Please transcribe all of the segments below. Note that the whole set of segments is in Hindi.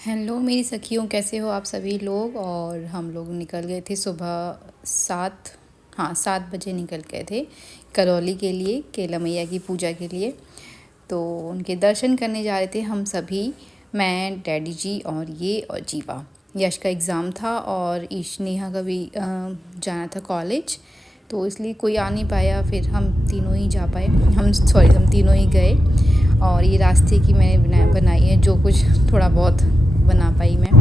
हेलो मेरी सखियों, कैसे हो आप सभी लोग। और हम लोग निकल गए थे सुबह 7 बजे निकल गए थे करौली के लिए, केला मैया की पूजा के लिए। तो उनके दर्शन करने जा रहे थे हम सभी, मैं, डैडी जी और जीवा। यश का एग्ज़ाम था और ईशनेहा का भी जाना था कॉलेज, तो इसलिए कोई आ नहीं पाया। फिर हम तीनों ही जा पाए, हम तीनों ही गए। और ये रास्ते की मैंने बनाई है, जो कुछ थोड़ा बहुत बना पाई मैं।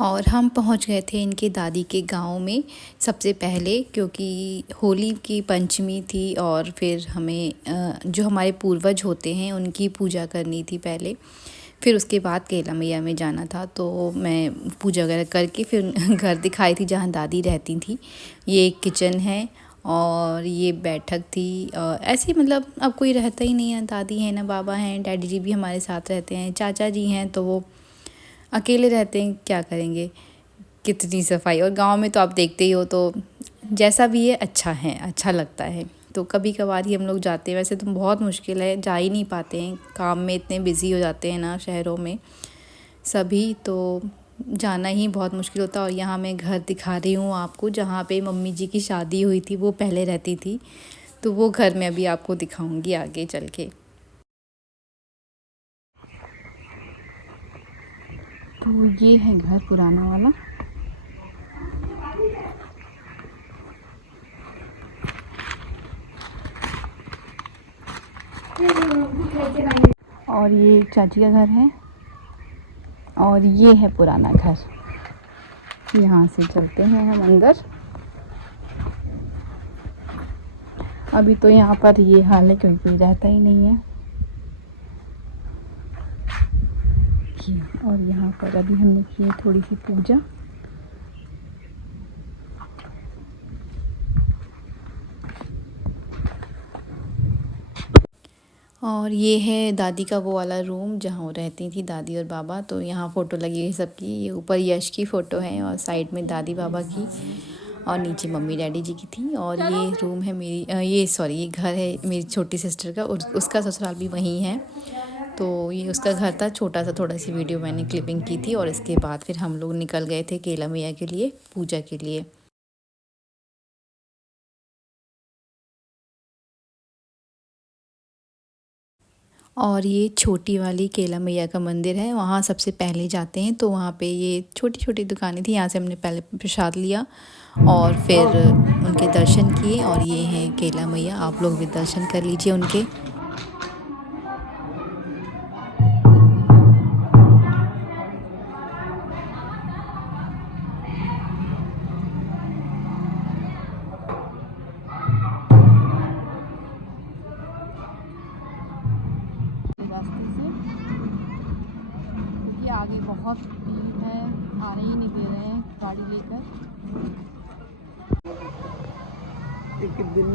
और हम पहुंच गए थे इनके दादी के गांव में सबसे पहले, क्योंकि होली की पंचमी थी और फिर हमें जो हमारे पूर्वज होते हैं उनकी पूजा करनी थी पहले। फिर उसके बाद केला मैया में जाना था, तो मैं पूजा वगैरह करके फिर घर दिखाई थी जहाँ दादी रहती थी। ये एक किचन है और ये बैठक थी। ऐसे मतलब अब कोई रहता ही नहीं है, दादी है ना, बाबा हैं, डैडी जी भी हमारे साथ रहते हैं, चाचा जी हैं, तो वो अकेले रहते हैं, क्या करेंगे, कितनी सफाई। और गांव में तो आप देखते ही हो, तो जैसा भी है अच्छा है, अच्छा लगता है। तो कभी कभार ही हम लोग जाते हैं, वैसे तो बहुत मुश्किल है, जा ही नहीं पाते हैं, काम में इतने बिज़ी हो जाते हैं ना शहरों में सभी, तो जाना ही बहुत मुश्किल होता है। और यहाँ मैं घर दिखा रही हूँ आपको, जहाँ पे मम्मी जी की शादी हुई थी, वो पहले रहती थी, तो वो घर मैं अभी आपको दिखाऊंगी आगे चल के। तो ये है घर पुराना वाला। और ये चाची का घर है और ये है पुराना घर। यहाँ से चलते हैं हम अंदर। अभी तो यहाँ पर ये हाल है क्योंकि कोई रहता ही नहीं है। और यहाँ पर अभी हमने की थोड़ी सी पूजा। और ये है दादी का वो वाला रूम जहाँ वो रहती थी, दादी और बाबा। तो यहाँ फ़ोटो लगी है सबकी, ये ऊपर यश की फ़ोटो है और साइड में दादी बाबा की, और नीचे मम्मी डैडी जी की थी। और ये रूम है मेरी ये घर है मेरी छोटी सिस्टर का, और उसका ससुराल भी वहीं है। तो ये उसका घर था, छोटा सा थोड़ा सी वीडियो मैंने क्लिपिंग की थी। और इसके बाद फिर हम लोग निकल गए थे केला मैया के लिए, पूजा के लिए। और ये छोटी वाली केला मैया का मंदिर है, वहाँ सबसे पहले जाते हैं। तो वहाँ पे ये छोटी छोटी दुकानें थी, यहाँ से हमने पहले प्रसाद लिया और फिर उनके दर्शन किए। और ये हैं केला मैया, आप लोग भी दर्शन कर लीजिए उनके। रास्ते से, क्योंकि आगे बहुत भीड़ है, आने ही नहीं दे रहे हैं गाड़ी लेकर। एक दिन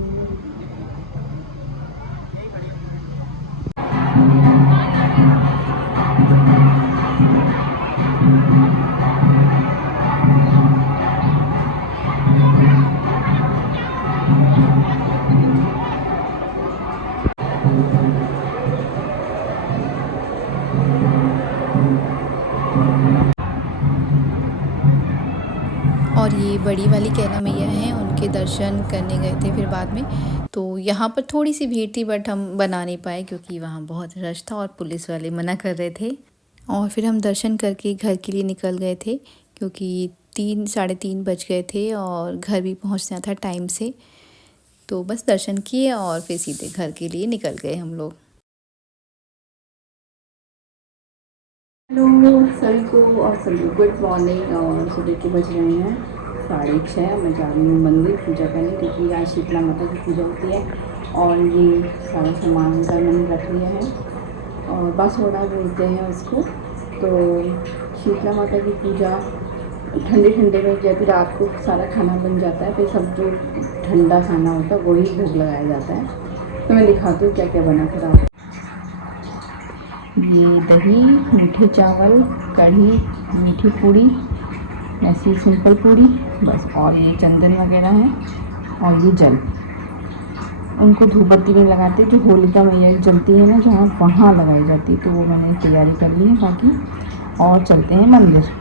और ये बड़ी वाली कैला मैया हैं, उनके दर्शन करने गए थे फिर बाद में। तो यहाँ पर थोड़ी सी भीड़ थी, बट हम बना नहीं पाए क्योंकि वहाँ बहुत रश था और पुलिस वाले मना कर रहे थे। और फिर हम दर्शन करके घर के लिए निकल गए थे, क्योंकि 3 साढ़े 3 बज गए थे और घर भी पहुंचना था टाइम से। तो बस दर्शन किए और फिर सीधे घर के लिए निकल गए हम लोग। हेलो सभी को और सभी गुड मॉर्निंग। और सुबह के बज रहे हैं 6:30। मैं जा रही हूँ मंदिर पूजा करने, क्योंकि आज शीतला माता की पूजा होती है। और ये सारा सामान का मैंने रख लिया है और बांसवाड़ा बोलते हैं उसको। तो शीतला माता की पूजा ठंडे ठंडे में, जब भी रात को सारा खाना बन जाता है, फिर सब जो ठंडा खाना होता है वही भोग लगाया जाता है। तो मैं दिखाती हूँ क्या क्या बना फिर आप। ये दही, मीठे चावल, कढ़ी, मीठी पूड़ी, ऐसी सिंपल पूड़ी बस। और ये चंदन वगैरह है और ये जल। उनको धूप बत्ती में लगाते, जो होलिका मैया जलती है ना जहाँ, वहाँ लगाई जाती है। तो वो मैंने तैयारी कर ली है बाकी। और चलते हैं मंदिर।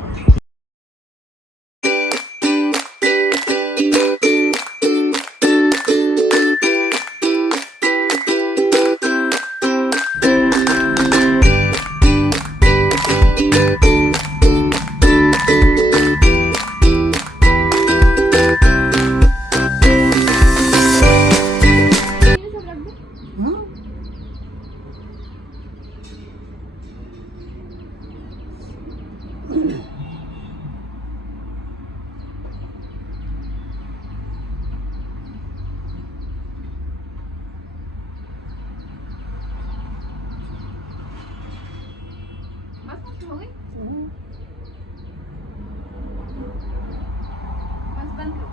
हो गई बस बंद करो।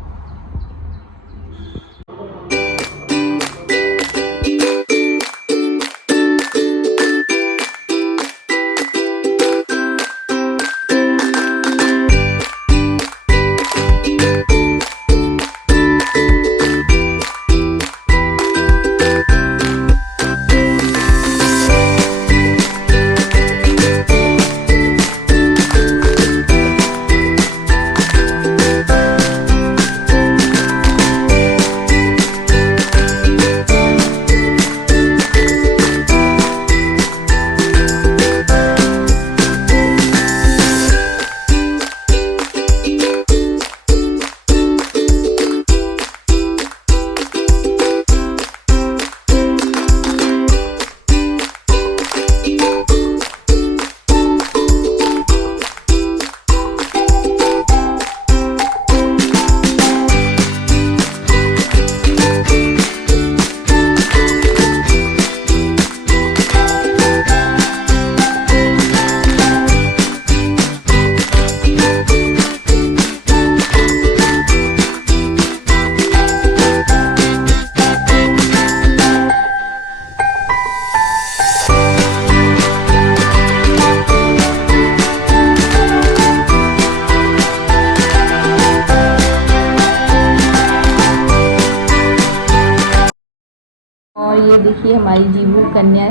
और ये देखिए हमारी जीवू कन्या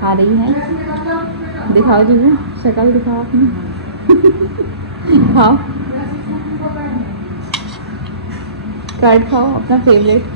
खा रही है। दिखाओ जीवू, शक्ल दिखाओ अपनी। खाओ, कर्ड खाओ, अपना फेवरेट।